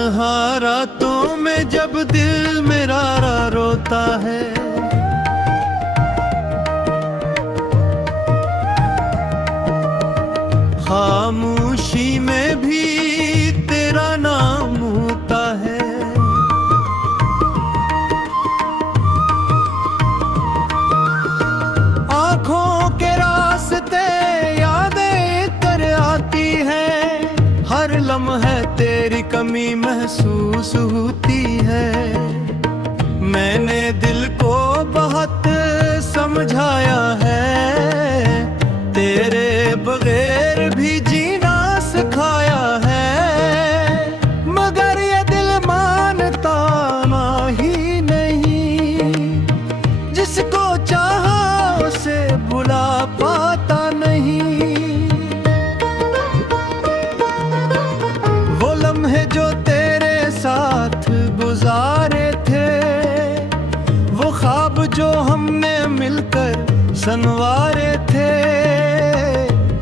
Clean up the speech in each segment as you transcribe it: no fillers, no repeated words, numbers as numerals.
तन्हा रातों में जब दिल मेरा रोता है, खामोशी में भी तेरा नाम होता है। आँखों के रास्ते यादें तर आती हैं, हर लम्हे तेरी कमी महसूस होती है। मैंने दिल को बहुत समझाया है, तेरे बगैर भी जीना सिखाया है, मगर ये दिल मानता ना ही नहीं। जिसको चाहा उसे बुला पाता नहीं। वो लम्हे जो तेरे साथ गुजारे थे, वो ख्वाब जो हमने मिलकर संवारे थे,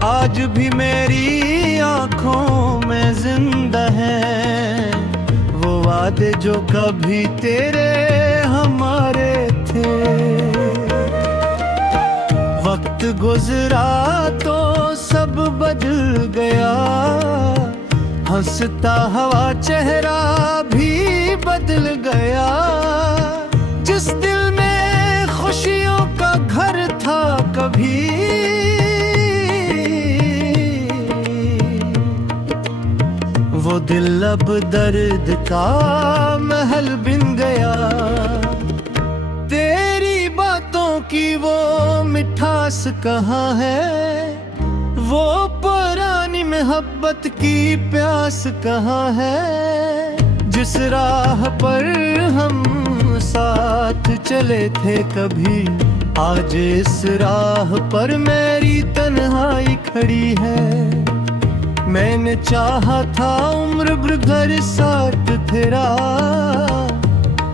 आज भी मेरी आंखों में जिंदा है। वो वादे जो कभी तेरे हमारे थे। वक्त गुजरा तो सब बदल गया, हंसता हवा चेहरा भी बदल गया। जिस दिल में खुशियों का घर था कभी, वो दिल अब दर्द का महल बन गया। तेरी बातों की वो मिठास कहाँ है, वो पुरानी मोहब्बत की प्यास कहाँ है। जिस राह पर हम साथ चले थे कभी, आज इस राह पर मेरी तन्हाई खड़ी है। मैंने चाहा था उम्र भर घर साथ तेरा,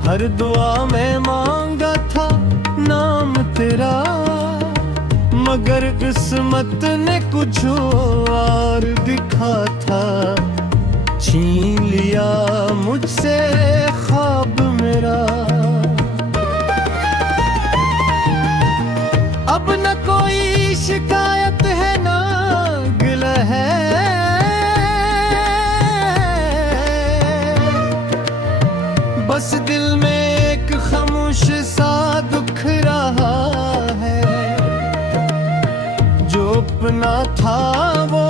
हर दुआ में मांगा था नाम तेरा, मगर किस्मत ने कुछ और दिखा था। छीन लिया मुझसे ख्वाब मेरा। अब न कोई शिकायत है ना गिला है, बस दिल में एक खामोश सा दुख रहा है। जो अपना था वो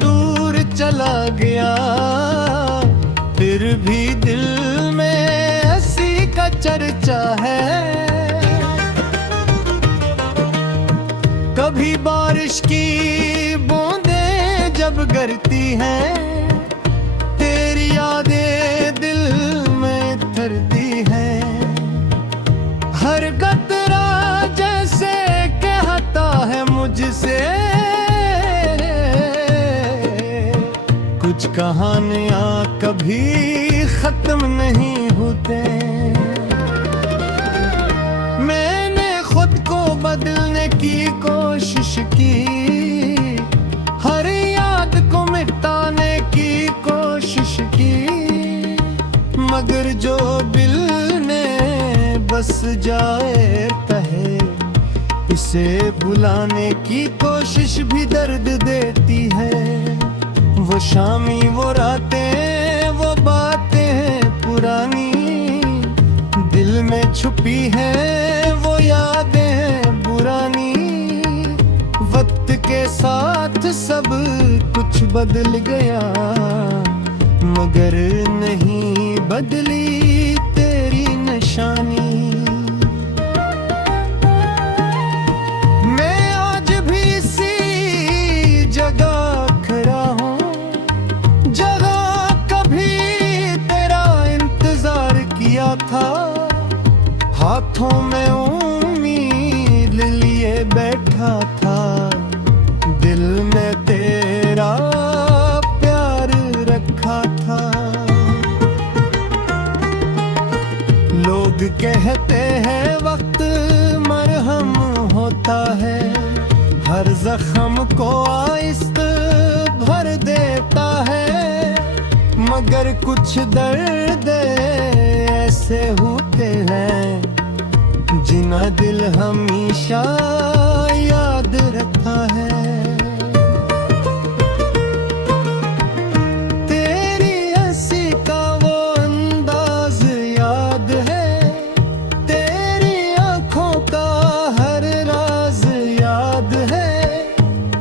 दूर चला गया, फिर भी दिल में हंसी का चर्चा है। कभी बारिश की बूंदें जब गिरती हैं, तेरी यादें दिल में उतरती हैं। हर कतरा जैसे कहता है मुझसे, कुछ कहानियां कभी खत्म नहीं होते। मैंने खुद को बदलने की कोशिश की, हर याद को मिटाने की कोशिश की, मगर जो दिल ने बस जाए तहे, इसे बुलाने की कोशिश भी दर्द देती है। वो शामी वो रातें वो बातें पुरानी, दिल में छुपी है वो यादें पुरानी। वक्त के साथ सब कुछ बदल गया, मगर नहीं बदली तेरी निशानी। मैं आज भी इसी जगह खड़ा हूँ, जगह कभी तेरा इंतजार किया था। हाथों में उम्मीद लिए बैठा था, दिल में तेरा प्यार रखा था। लोग कहते हैं वक्त मरहम होता है, हर जख्म को आहिस्ता भर देता है, मगर कुछ दर्द ऐसे होते हैं जिन्हें दिल हमेशा याद रखता है। तेरी हंसी का वो अंदाज याद है, तेरी आंखों का हर राज याद है।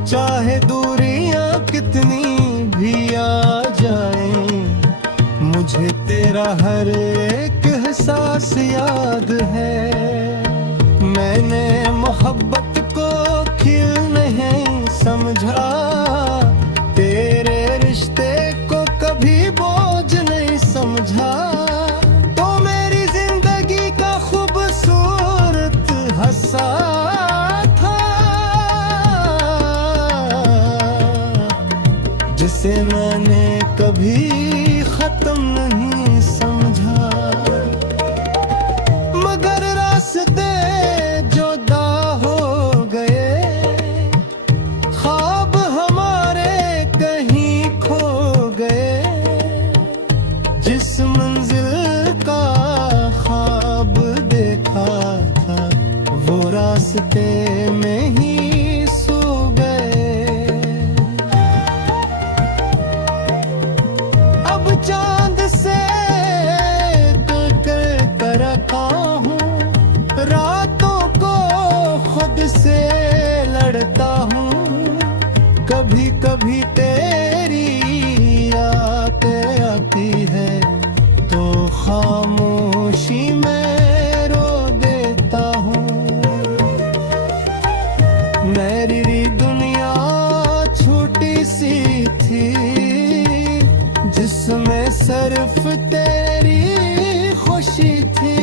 चाहे दूरियां कितनी भी आ जाए, मुझे तेरा हर एक एहसास याद है। मैंने मोहब्बत को खिल नहीं समझा, तेरे रिश्ते को कभी बोझ नहीं समझा। तो मेरी जिंदगी का खूबसूरत हिस्सा था, जिसे मैंने कभी खत्म नहीं समझा। मगर रास्ते जुदा हो गए, ख्वाब हमारे कहीं खो गए। जिस मंजिल का ख्वाब देखा था, वो रास्ते में ही सो गए। अब चांद से कर रखा हूँ, रातों को खुद से लड़ता हूँ। कभी कभी तेरी याद आती है तो खामोशी में रो देता हूँ। मेरी दुनिया छोटी सी थी, जिसमें सिर्फ तेरी खुशी थी।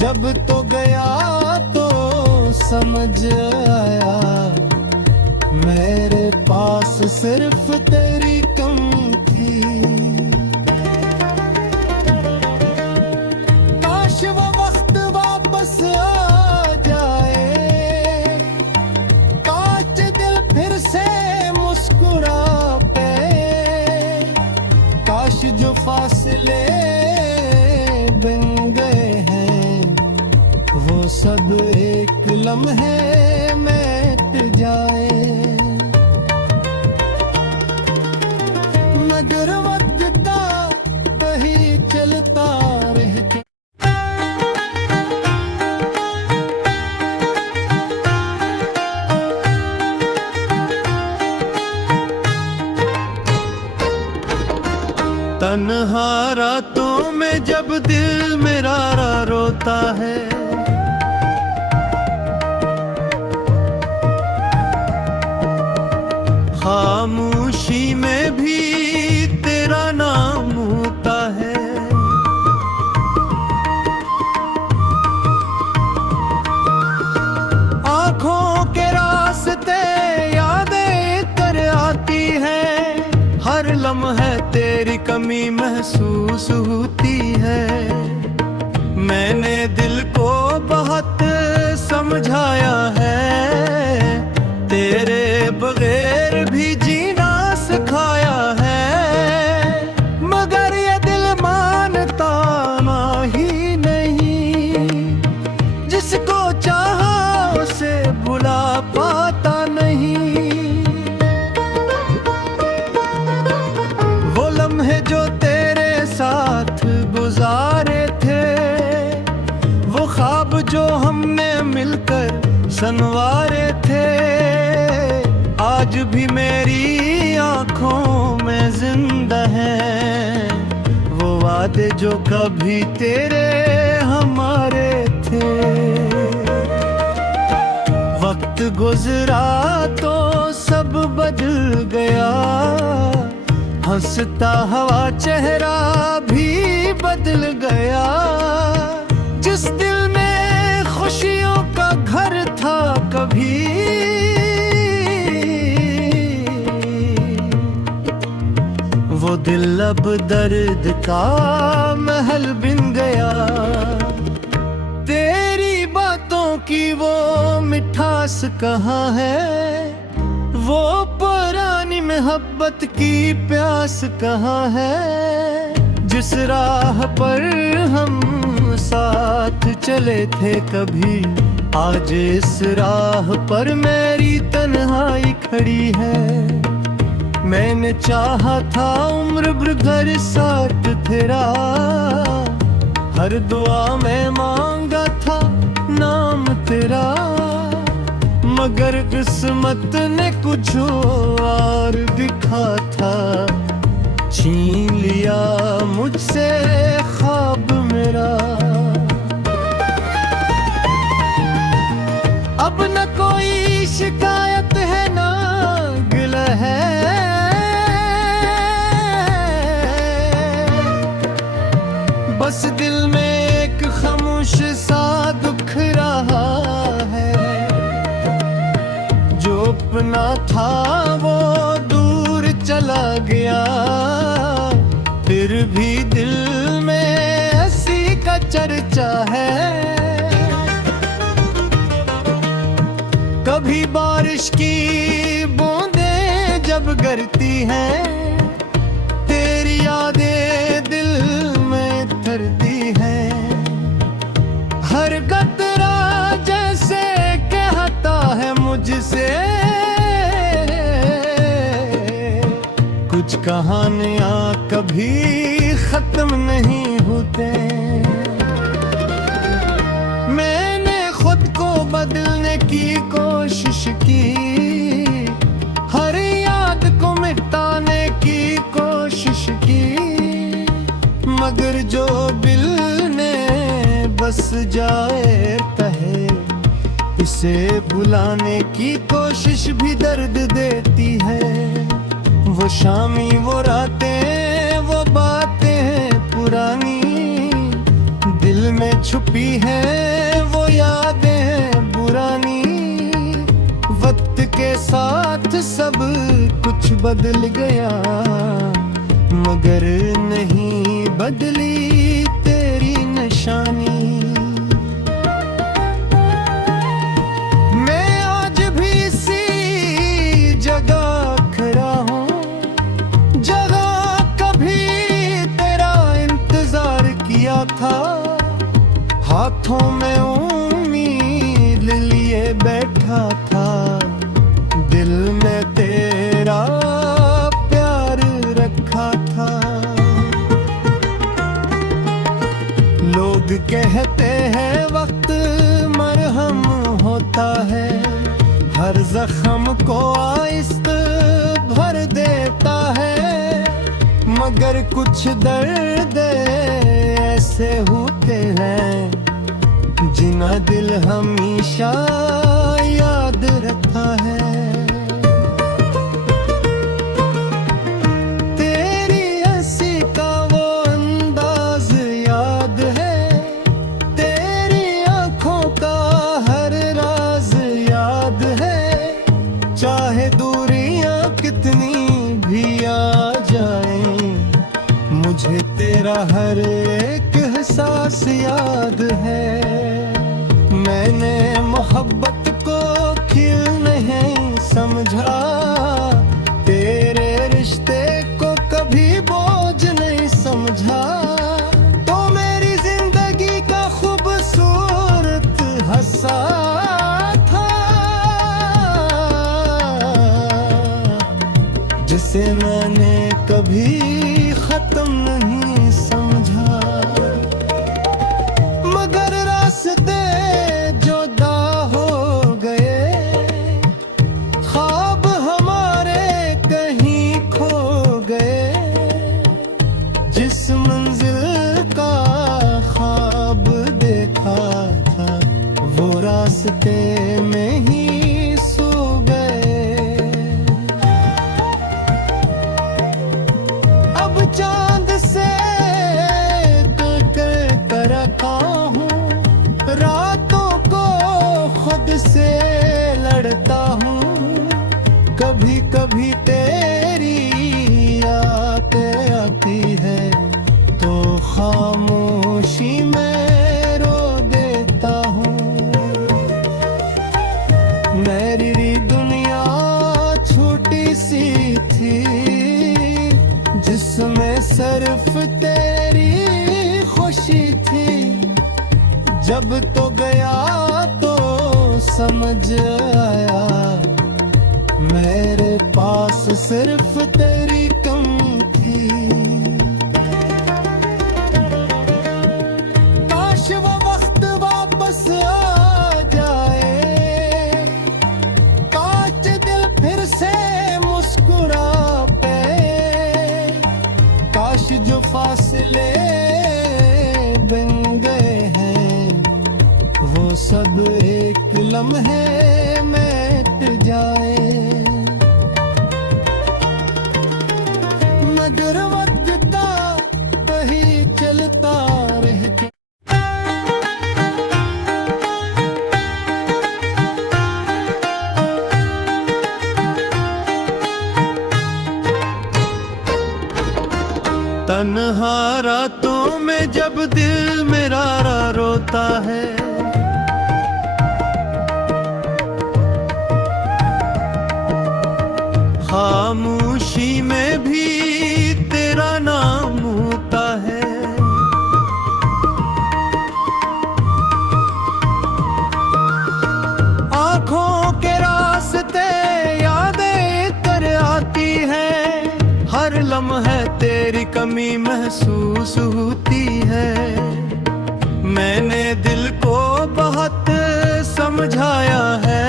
जब तो गया तो समझ आया, मेरे पास सिर्फ तेरी कमी थी। काश वो वक्त वापस आ जाए, काश दिल फिर से मुस्कुरा पे। काश जो फासले बन गए हैं, वो सब एक लम्हे मिट जाए। मगर वक्त का कहीं चलता रह के तन्हा रातों में जब दिल मेरा रोता है, खामोशी में भी तेरा नाम होता है। आँखों के रास्ते यादें तर आती हैं, हर लम्हे तेरी कमी महसूस होती है। मैंने दिल को बहुत समझाया है, तेरे बगैर भी जीना सिखाया है। मगर ये दिल मानता ना ही नहीं, जिसको चाहा उसे बुला पाता नहीं। वो लम्हे जो तेरे साथ गुजारे थे, वो ख्वाब जो हमने मिलकर संवारे थे, आज भी मेरी आंखों में जिंदा है। वो वादे जो कभी तेरे हमारे थे। वक्त गुजरा तो सब बदल गया, हंसता हुआ चेहरा भी बदल गया। जिस दिल में खुशियों का घर था कभी, वो दिल अब दर्द का महल बन गया। तेरी बातों की वो मिठास कहाँ है, वो पुरानी मोहब्बत की प्यास कहाँ है, जिस राह पर हम साथ चले थे कभी, आज इस राह पर मेरी तन्हाई खड़ी है। मैंने चाहा था उम्र भर घर साथ तेरा, हर दुआ में मांगा था नाम तेरा, मगर किस्मत ने कुछ और दिखा था, छीन लिया मुझसे ख्वाब मेरा। अब न कोई शिकायत है ना गिला है, बस दिल में एक खामोश सा दुख रहा है। जो अपना था वो दूर चला गया, फिर भी दिल में हंसी का चर्चा है। कभी बारिश की बूंदें जब गिरती हैं, तेरी यादें दिल में तरती हैं। हर कतरा जैसे कहता है मुझसे, कुछ कहानियां कभी खत्म नहीं होते। मैंने खुद को बदलने की कोशिश की, हर याद को मिटाने की कोशिश की, मगर जो दिल ने बस जाए तहे, इसे भुलाने की कोशिश भी दर्द देती है। वो शामी वो रातें वो बातें पुरानी, दिल में छुपी है वो यादें पुरानी। वक्त के साथ सब कुछ बदल गया, मगर नहीं बदली तेरी निशानी। मैं आज भी इसी जगह खड़ा हूँ, जगह कभी तेरा इंतजार किया था। हाथों में उम्मीद लिए बैठा था, दिल में तेरा प्यार रखा था। लोग कहते हैं वक्त मरहम होता है, हर जख्म को आहिस्त भर देता है, मगर कुछ दर्द ऐसे होते हैं जिन्हें दिल हमेशा याद रखता है। तेरी हंसी का वो अंदाज याद है, तेरी आंखों का हर राज याद है। चाहे दूरियां कितनी भी आ जाएं, मुझे तेरा हर एक एहसास याद है। मैंने मोहब्बत को खिल नहीं समझा, तेरे रिश्ते को कभी बोझ नहीं समझा। तो मेरी जिंदगी का खूबसूरत हिस्सा था, जिसे मैंने कभी खत्म नहीं समझा। मगर रास्ते जुदा हो गए, ख्वाब हमारे कहीं खो गए। जिस मंजिल का ख्वाब देखा था, वो रास्ते में ही सो गए। अब चांद से कर रखा हूँ, रातों को खुद से लड़ता हूँ। कभी कभी तेरी यादें आती है, तो खामोशी में रो देता हूँ। जब तो गया तो समझ आया मेरे पास सिर्फ तेरी कम थी। काश वो वक्त वापस आ जाए, काश दिल फिर से मुस्कुरा पे, काश जो फासले बन गए हैं वो सब एक लम्हे मिट जाए। मगर वक्त का वही चलता रह के तन्हा रातों में जब दिल मेरा रोता है, खामोशी में भी तेरा नाम होता है। आँखों के रास्ते यादें तर आती हैं, हर लम्हे तेरी कमी महसूस होती है। मैंने दिल को बहुत समझाया है,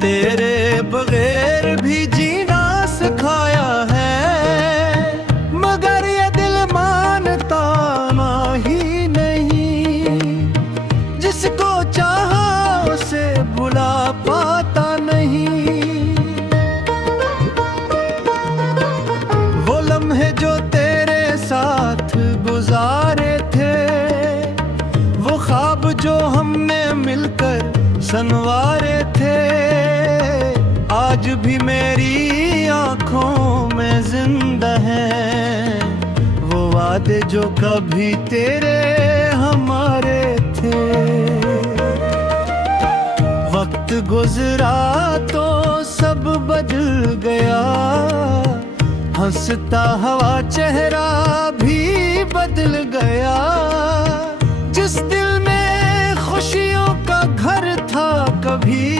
तेरे बगैर भी जीना सिखाया है, मगर ये दिल मानता ना ही नहीं, जिसको चाहा उसे बुला पाता नहीं। वो लम्हे जो तेरे साथ गुजारे थे, वो ख्वाब जो हमने मिलकर संवारे थे, आज भी मेरी आंखों में जिंदा है वो वादे जो कभी तेरे हमारे थे। वक्त गुजरा तो सब बदल गया, हंसता हवा चेहरा भी बदल गया। जिस दिल में खुशियों का घर था कभी,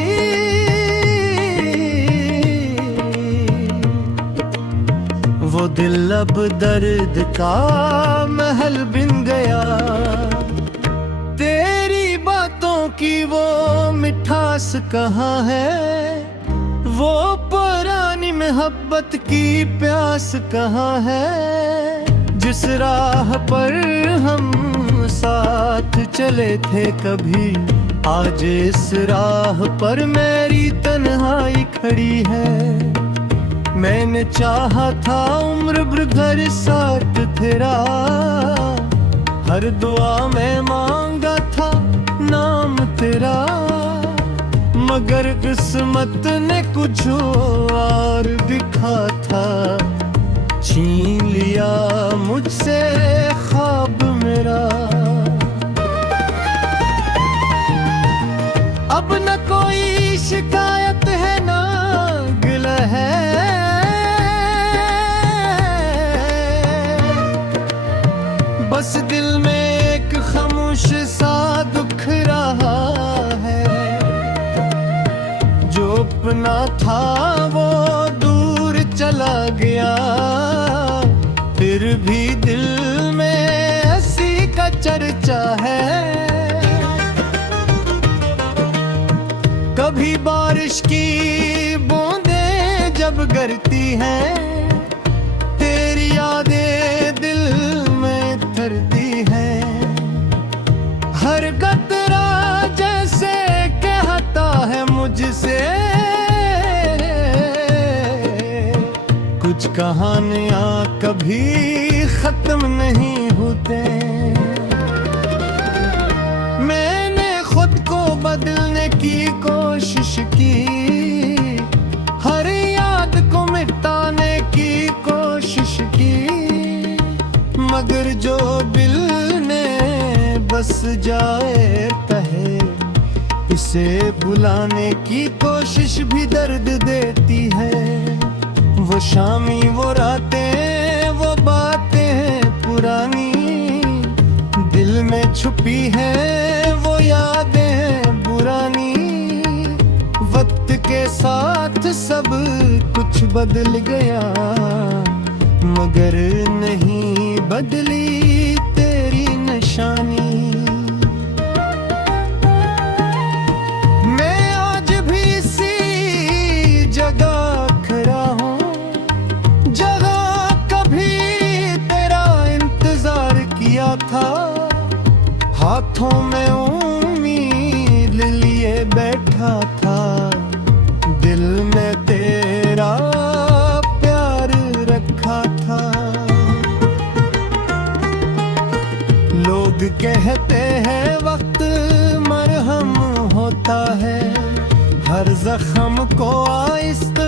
वो दिल अब दर्द का महल बन गया। तेरी बातों की वो मिठास कहाँ है, वो पुरानी मोहब्बत की प्यास कहाँ है। जिस राह पर हम साथ चले थे कभी, आज इस राह पर मेरी तन्हाई खड़ी है। मैंने चाहा था उम्र भर घर साथ तेरा, हर दुआ में मांगा था नाम तेरा, मगर किस्मत ने कुछ और दिखा था, छीन लिया मुझसे ख्वाब मेरा। अब न कोई शिकायत है ना गिला है, बस दिल में एक खामोश सा दुख रहा है। जो अपना था वो दूर चला गया, फिर भी दिल में हंसी का चर्चा है। कभी बारिश की बूंदें जब गिरती हैं, तेरी यादें दिल में उतरती हैं। हर कतरा जैसे कहता है मुझसे, कुछ कहानियां कभी खत्म नहीं होते। मैंने खुद को बदलने की कोशिश की, हर याद को मिटाने की कोशिश की, मगर जो दिल ने बस जाए तहे, इसे बुलाने की कोशिश भी दर्द देती है। वो शामी वो रातें वो बातें पुरानी, दिल में छुपी है वो यादें पुरानी। वक्त के साथ सब कुछ बदल गया, मगर नहीं बदली तेरी निशानी। मैं आज भी इसी जगह खड़ा हूँ, जगह कभी तेरा इंतजार किया था। हाथों में उम्मीद लिए बैठा था, दिल में तेरा प्यार रखा था। लोग कहते हैं वक्त मरहम होता है, हर जख्म को आहिस्त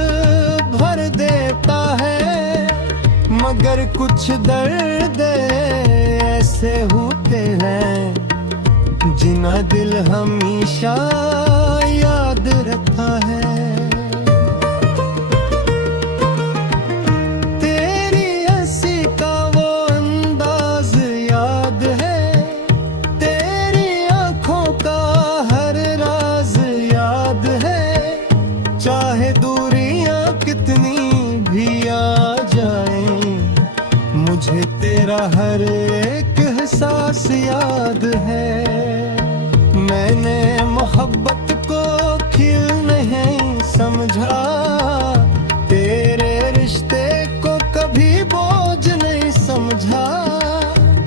भर देता है। मगर कुछ दर्द ऐसे होते हैं जिन्हें दिल हमेशा याद रखता है। तेरी हंसी का वो अंदाज याद है, तेरी आंखों का हर राज याद है। चाहे दूरियां कितनी भी आ जाए, मुझे तेरा हर एक एहसास याद है। मैंने मोहब्बत को खिल नहीं समझा, तेरे रिश्ते को कभी बोझ नहीं समझा।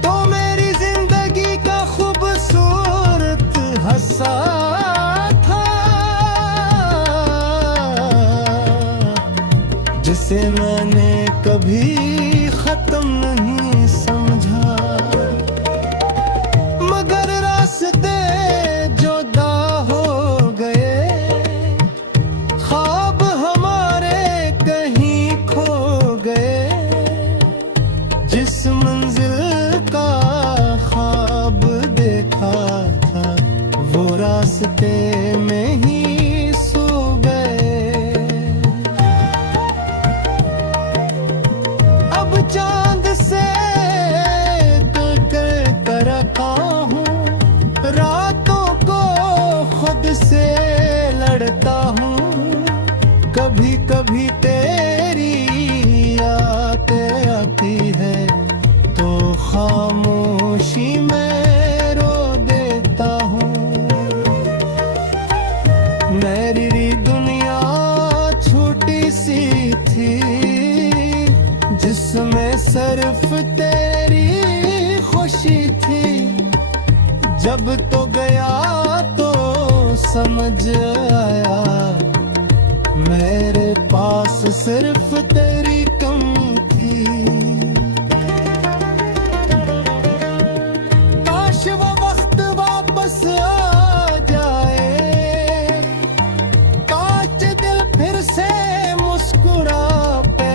तो मेरी जिंदगी का खूबसूरत हिस्सा था, जिसे मैंने कभी खत्म नहीं समझा। मगर रास्ते जुदा हो गए, ख्वाब हमारे कहीं खो गए। जिस मंजिल का ख्वाब देखा था, वो रास्ते में ही सो गए। अब चांद से कर रखा हूँ, रातों को खुद से लड़ता हूँ। कभी कभी तेरी याद आती है तो खामोशी में रो देता हूँ। मेरी दुनिया छोटी सी थी, जिसमें सिर्फ तेरी खुशी थी। जब तो गया तो समझ आया, मेरे पास सिर्फ तेरी कमी थी। काश वो वक्त वापस आ जाए, काश दिल फिर से मुस्कुरा पे।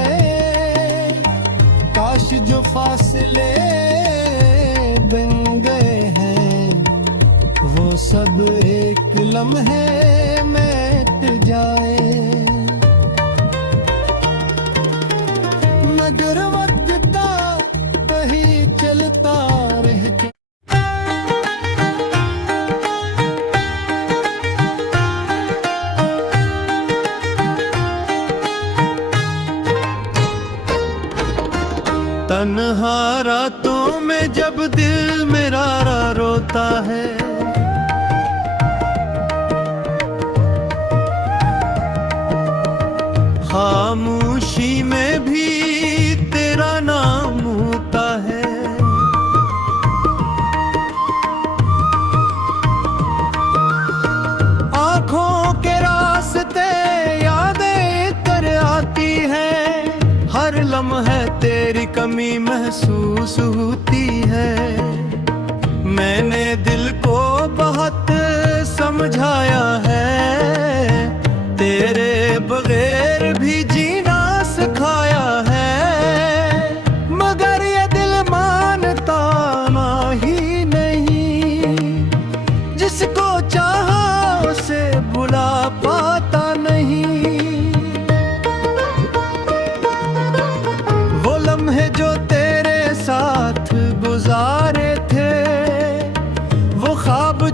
काश जो फासले बन गए हैं, वो सब एक लम्हे मिट जाए। मगर वक्त का कहीं चलता रह के तन्हा रातों में जब दिल मेरा रोता है, खामोशी में भी तेरा नाम होता है। आँखों के रास्ते यादें तर आती हैं, हर लम्हे तेरी कमी महसूस होती है। मैंने दिल को बहुत समझाया है, तेरे बगैर भी जीना सिखाया है। मगर ये दिल मानता ही नहीं, जिसको चाहा उसे बुला पाता नहीं। वो लम्हे जो तेरे साथ गुजारे थे,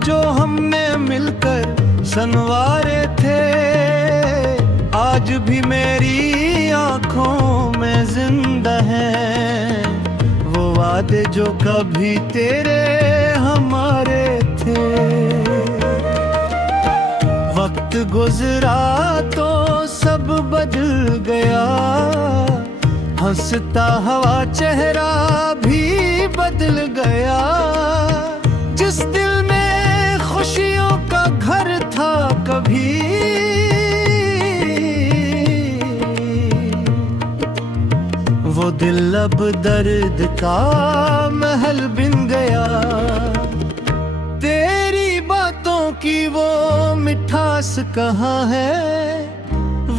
जो हमने मिलकर संवारे थे, आज भी मेरी आंखों में जिंदा है वो वादे जो कभी तेरे हमारे थे। वक्त गुजरा तो सब बदल गया, हंसता हवा चेहरा भी बदल गया। जिस दिल में खुशियों का घर था कभी, वो दिल अब दर्द का महल बन गया। तेरी बातों की वो मिठास कहाँ है,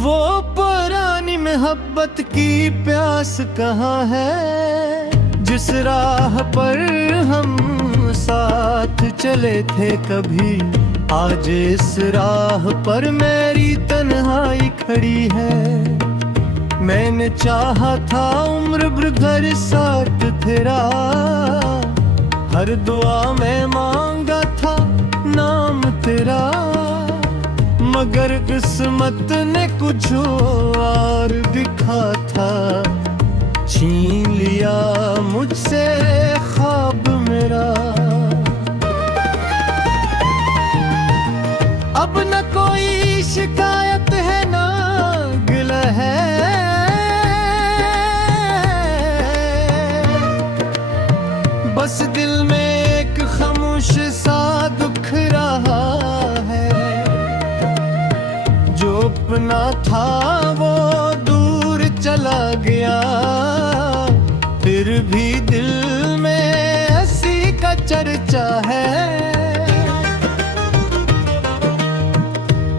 वो पुरानी मोहब्बत की प्यास कहाँ है। जिस राह पर हम साथ चले थे कभी, आज इस राह पर मेरी तन्हाई खड़ी है। मैंने चाहा था उम्र भर साथ तेरा, हर दुआ में मांगा था नाम तेरा, मगर किस्मत ने कुछ और दिखा था। छीन लिया मुझसे ख्वाब मेरा। अब न कोई शिकायत है ना गिला है, बस दिल में एक खामोश सा दुख रहा है। जो अपना था वो दूर चला गया, फिर भी दिल में हंसी का चर्चा है।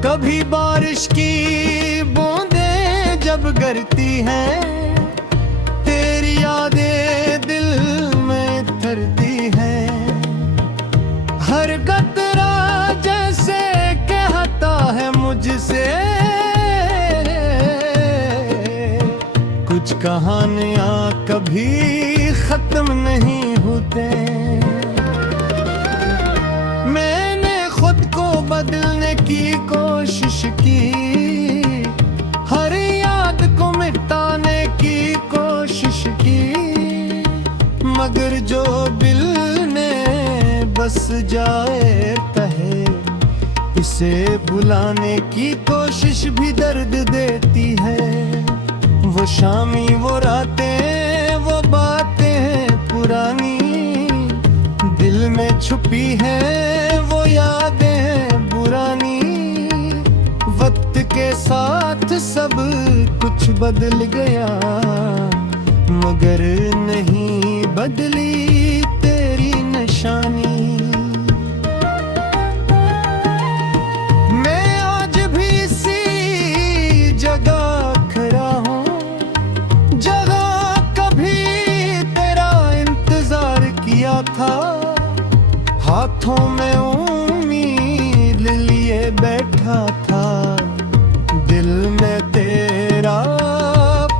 कभी बारिश की बूंदें जब गिरती हैं, तेरी यादें दिल में उतरती हैं। हर कतरा जैसे कहता है मुझसे, कुछ कहानियां कभी खत्म नहीं होते। मैंने खुद को बदलने की कोशिश की, हर याद को मिटाने की कोशिश की, मगर जो दिल ने बस जाए तहे, उसे बुलाने की कोशिश भी दर्द देती है। वो शामी वो रातें वो बातें पुरानी, दिल में छुपी है वो यादें पुरानी। वक्त के साथ सब कुछ बदल गया, मगर नहीं बदली तेरी निशानी। था हाथों में उम्मीद लिए बैठा था, दिल में तेरा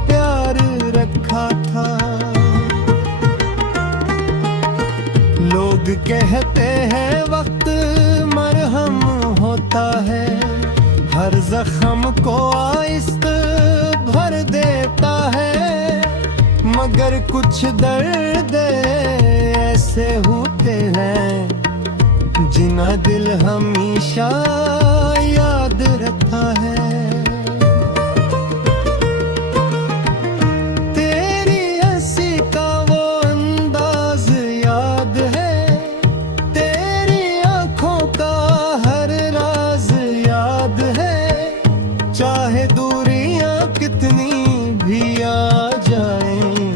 प्यार रखा था। लोग कहते हैं वक्त मरहम होता है, हर जख्म को आहिस्त भर देता है, मगर कुछ दर्द ऐसे होते हैं जिन्हें दिल हमेशा याद रखता है। तेरी हंसी का वो अंदाज याद है, तेरी आंखों का हर राज याद है। चाहे दूरियां कितनी भी आ जाएं,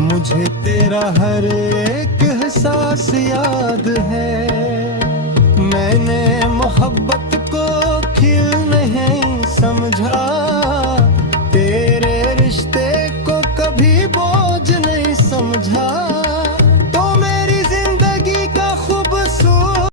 मुझे तेरा हर एक एहसास याद है।